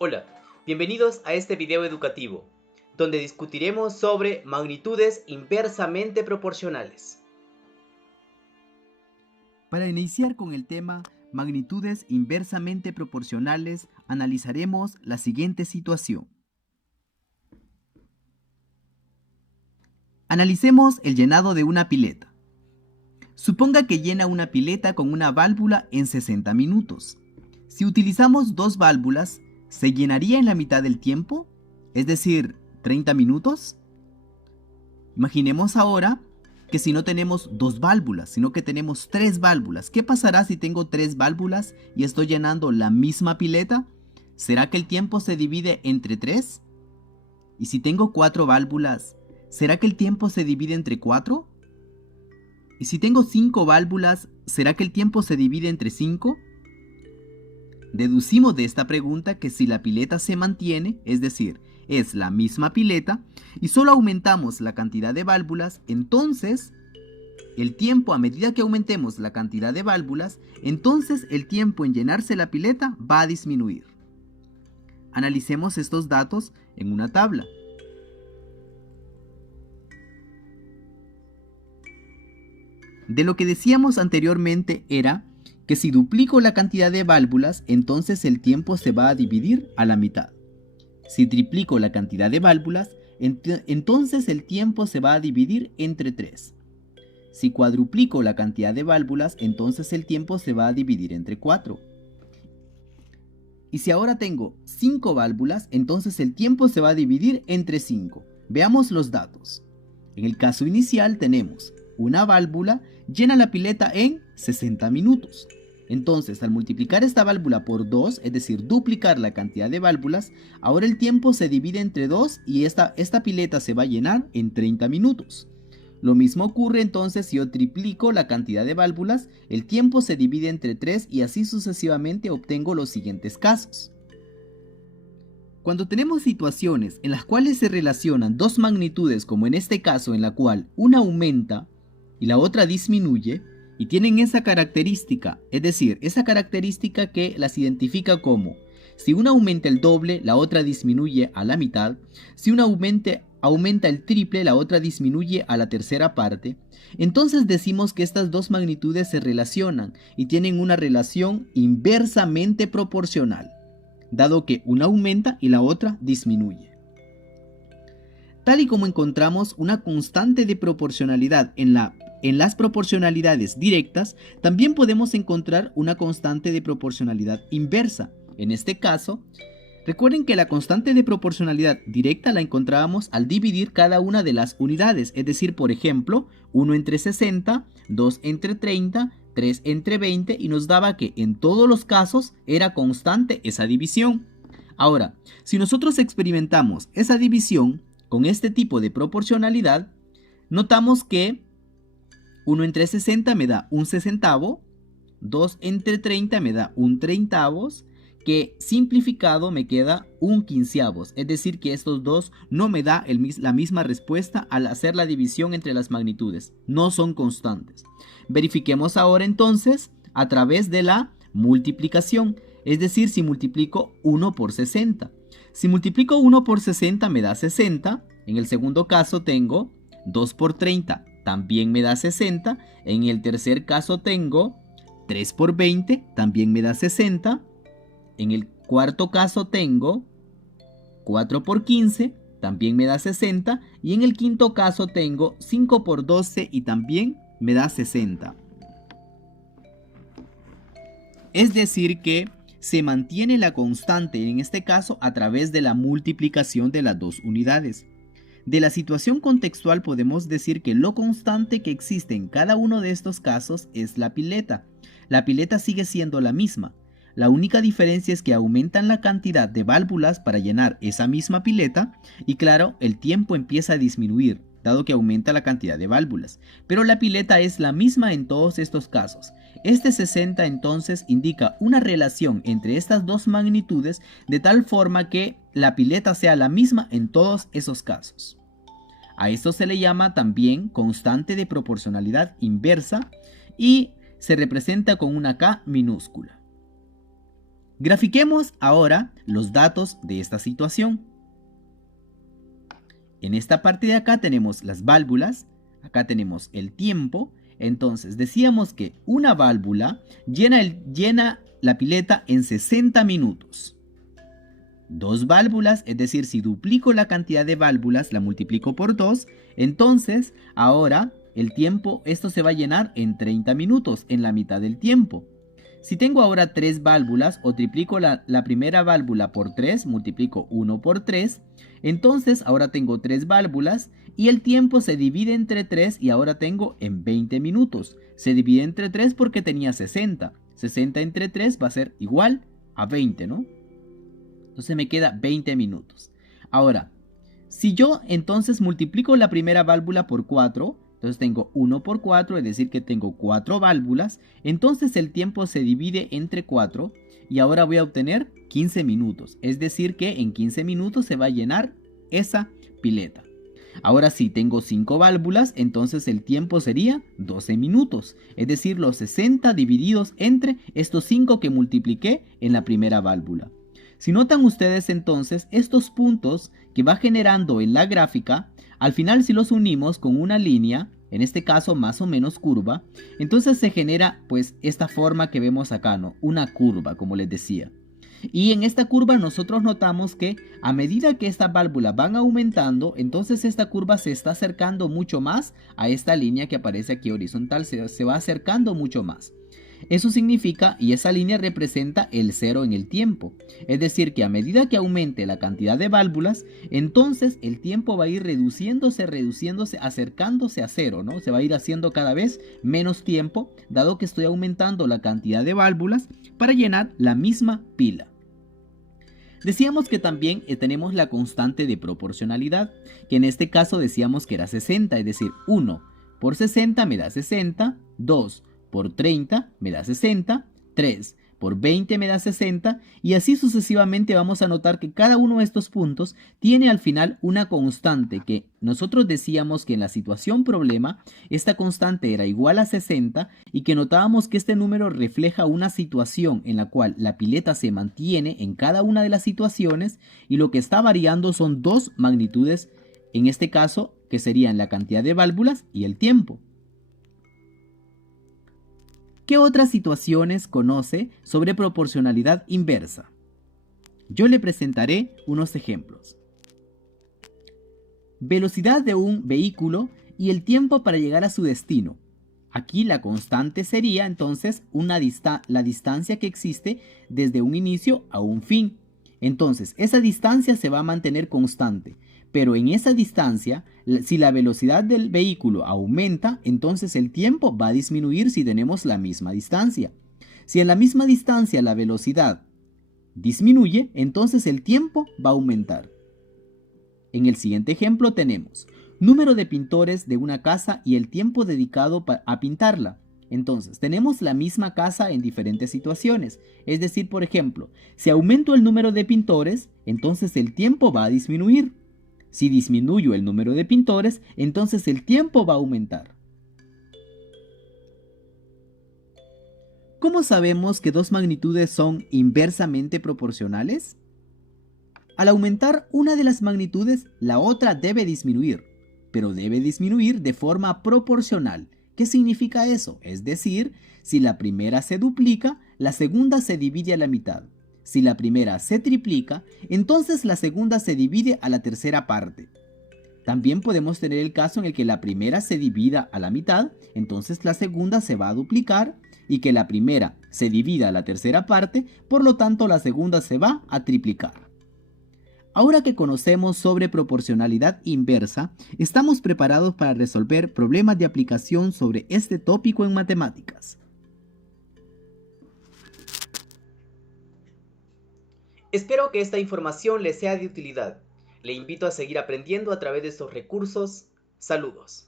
Hola, bienvenidos a este video educativo, donde discutiremos sobre magnitudes inversamente proporcionales. Para iniciar con el tema magnitudes inversamente proporcionales, analizaremos la siguiente situación. Analicemos el llenado de una pileta. Suponga que llena una pileta con una válvula en 60 minutos. Si utilizamos dos válvulas, ¿se llenaría en la mitad del tiempo? Es decir, 30 minutos. Imaginemos ahora que si no tenemos dos válvulas, sino que tenemos tres válvulas. ¿Qué pasará si tengo tres válvulas y estoy llenando la misma pileta? ¿Será que el tiempo se divide entre tres? ¿Y si tengo cuatro válvulas, será que el tiempo se divide entre cuatro? ¿Y si tengo cinco válvulas, será que el tiempo se divide entre cinco? Deducimos de esta pregunta que si la pileta se mantiene, es decir, es la misma pileta, y solo aumentamos la cantidad de válvulas, entonces el tiempo, a medida que aumentemos la cantidad de válvulas, entonces el tiempo en llenarse la pileta va a disminuir. Analicemos estos datos en una tabla. De lo que decíamos anteriormente era que si duplico la cantidad de válvulas, entonces el tiempo se va a dividir a la mitad. Si triplico la cantidad de válvulas, entonces el tiempo se va a dividir entre 3. Si cuadruplico la cantidad de válvulas, entonces el tiempo se va a dividir entre 4. Y si ahora tengo 5 válvulas, entonces el tiempo se va a dividir entre 5. Veamos los datos. En el caso inicial tenemos una válvula llena la pileta en 60 minutos. Entonces, al multiplicar esta válvula por 2, es decir, duplicar la cantidad de válvulas, ahora el tiempo se divide entre 2 y esta pileta se va a llenar en 30 minutos. Lo mismo ocurre entonces si yo triplico la cantidad de válvulas, el tiempo se divide entre 3 y así sucesivamente obtengo los siguientes casos. Cuando tenemos situaciones en las cuales se relacionan dos magnitudes, como en este caso en la cual una aumenta y la otra disminuye, y tienen esa característica, es decir, esa característica que las identifica como si una aumenta el doble, la otra disminuye a la mitad, si una aumenta el triple, la otra disminuye a la tercera parte, entonces decimos que estas dos magnitudes se relacionan y tienen una relación inversamente proporcional, dado que una aumenta y la otra disminuye. Tal y como encontramos una constante de proporcionalidad en las proporcionalidades directas, también podemos encontrar una constante de proporcionalidad inversa. En este caso, recuerden que la constante de proporcionalidad directa la encontrábamos al dividir cada una de las unidades, es decir, por ejemplo, 1 entre 60, 2 entre 30, 3 entre 20, y nos daba que en todos los casos era constante esa división. Ahora, si nosotros experimentamos esa división con este tipo de proporcionalidad, notamos que 1 entre 60 me da un sesentavo, 2 entre 30 me da un treintavos, que simplificado me queda un quinceavos, es decir que estos dos no me da la misma respuesta al hacer la división entre las magnitudes, no son constantes. Verifiquemos ahora entonces a través de la multiplicación, es decir, si multiplico 1 por 60. Si multiplico 1 por 60 me da 60, en el segundo caso tengo 2 por 30, también me da 60, en el tercer caso tengo 3 por 20, también me da 60, en el cuarto caso tengo 4 por 15, también me da 60, y en el quinto caso tengo 5 por 12 y también me da 60. Es decir que se mantiene la constante en este caso a través de la multiplicación de las dos unidades. De la situación contextual podemos decir que lo constante que existe en cada uno de estos casos es la pileta. La pileta sigue siendo la misma. La única diferencia es que aumentan la cantidad de válvulas para llenar esa misma pileta y claro, el tiempo empieza a disminuir, dado que aumenta la cantidad de válvulas. Pero la pileta es la misma en todos estos casos. Este 60 entonces indica una relación entre estas dos magnitudes de tal forma que la pileta sea la misma en todos esos casos. A esto se le llama también constante de proporcionalidad inversa y se representa con una K minúscula. Grafiquemos ahora los datos de esta situación. En esta parte de acá tenemos las válvulas, acá tenemos el tiempo. Entonces decíamos que una válvula llena la pileta en 60 minutos. Dos válvulas, es decir, si duplico la cantidad de válvulas, la multiplico por 2, entonces ahora el tiempo, esto se va a llenar en 30 minutos, en la mitad del tiempo. Si tengo ahora 3 válvulas o triplico la primera válvula por 3, multiplico 1 por 3, entonces ahora tengo 3 válvulas y el tiempo se divide entre 3 y ahora tengo en 20 minutos. Se divide entre 3 porque tenía 60. 60 entre 3 va a ser igual a 20, ¿no? Entonces me queda 20 minutos. Ahora, si yo entonces multiplico la primera válvula por 4, entonces tengo 1 por 4, es decir que tengo 4 válvulas. Entonces el tiempo se divide entre 4 y ahora voy a obtener 15 minutos. Es decir que en 15 minutos se va a llenar esa pileta. Ahora si tengo 5 válvulas, entonces el tiempo sería 12 minutos. Es decir, los 60 divididos entre estos 5 que multipliqué en la primera válvula. Si notan ustedes entonces, estos puntos que va generando en la gráfica, al final si los unimos con una línea, en este caso más o menos curva, entonces se genera pues esta forma que vemos acá, ¿no? Una curva, como les decía. Y en esta curva nosotros notamos que a medida que estas válvulas van aumentando, entonces esta curva se está acercando mucho más a esta línea que aparece aquí horizontal, se va acercando mucho más. Eso significa, y esa línea representa el cero en el tiempo. Es decir, que a medida que aumente la cantidad de válvulas, entonces el tiempo va a ir reduciéndose, acercándose a cero, ¿no? Se va a ir haciendo cada vez menos tiempo, dado que estoy aumentando la cantidad de válvulas para llenar la misma pila. Decíamos que también tenemos la constante de proporcionalidad, que en este caso decíamos que era 60, es decir, 1 por 60 me da 60, 2 por 30 me da 60, 3 por 20 me da 60 y así sucesivamente. Vamos a notar que cada uno de estos puntos tiene al final una constante que nosotros decíamos que en la situación problema esta constante era igual a 60 y que notábamos que este número refleja una situación en la cual la pileta se mantiene en cada una de las situaciones y lo que está variando son dos magnitudes, en este caso que serían la cantidad de válvulas y el tiempo. ¿Qué otras situaciones conoce sobre proporcionalidad inversa? Yo le presentaré unos ejemplos. Velocidad de un vehículo y el tiempo para llegar a su destino. Aquí la constante sería entonces la distancia que existe desde un inicio a un fin. Entonces, esa distancia se va a mantener constante. Pero en esa distancia, si la velocidad del vehículo aumenta, entonces el tiempo va a disminuir si tenemos la misma distancia. Si en la misma distancia la velocidad disminuye, entonces el tiempo va a aumentar. En el siguiente ejemplo tenemos número de pintores de una casa y el tiempo dedicado a pintarla. Entonces, tenemos la misma casa en diferentes situaciones. Es decir, por ejemplo, si aumento el número de pintores, entonces el tiempo va a disminuir. Si disminuyo el número de pintores, entonces el tiempo va a aumentar. ¿Cómo sabemos que dos magnitudes son inversamente proporcionales? Al aumentar una de las magnitudes, la otra debe disminuir, pero debe disminuir de forma proporcional. ¿Qué significa eso? Es decir, si la primera se duplica, la segunda se divide a la mitad. Si la primera se triplica, entonces la segunda se divide a la tercera parte. También podemos tener el caso en el que la primera se divida a la mitad, entonces la segunda se va a duplicar, y que la primera se divida a la tercera parte, por lo tanto la segunda se va a triplicar. Ahora que conocemos sobre proporcionalidad inversa, estamos preparados para resolver problemas de aplicación sobre este tópico en matemáticas. Espero que esta información le sea de utilidad. Le invito a seguir aprendiendo a través de estos recursos. Saludos.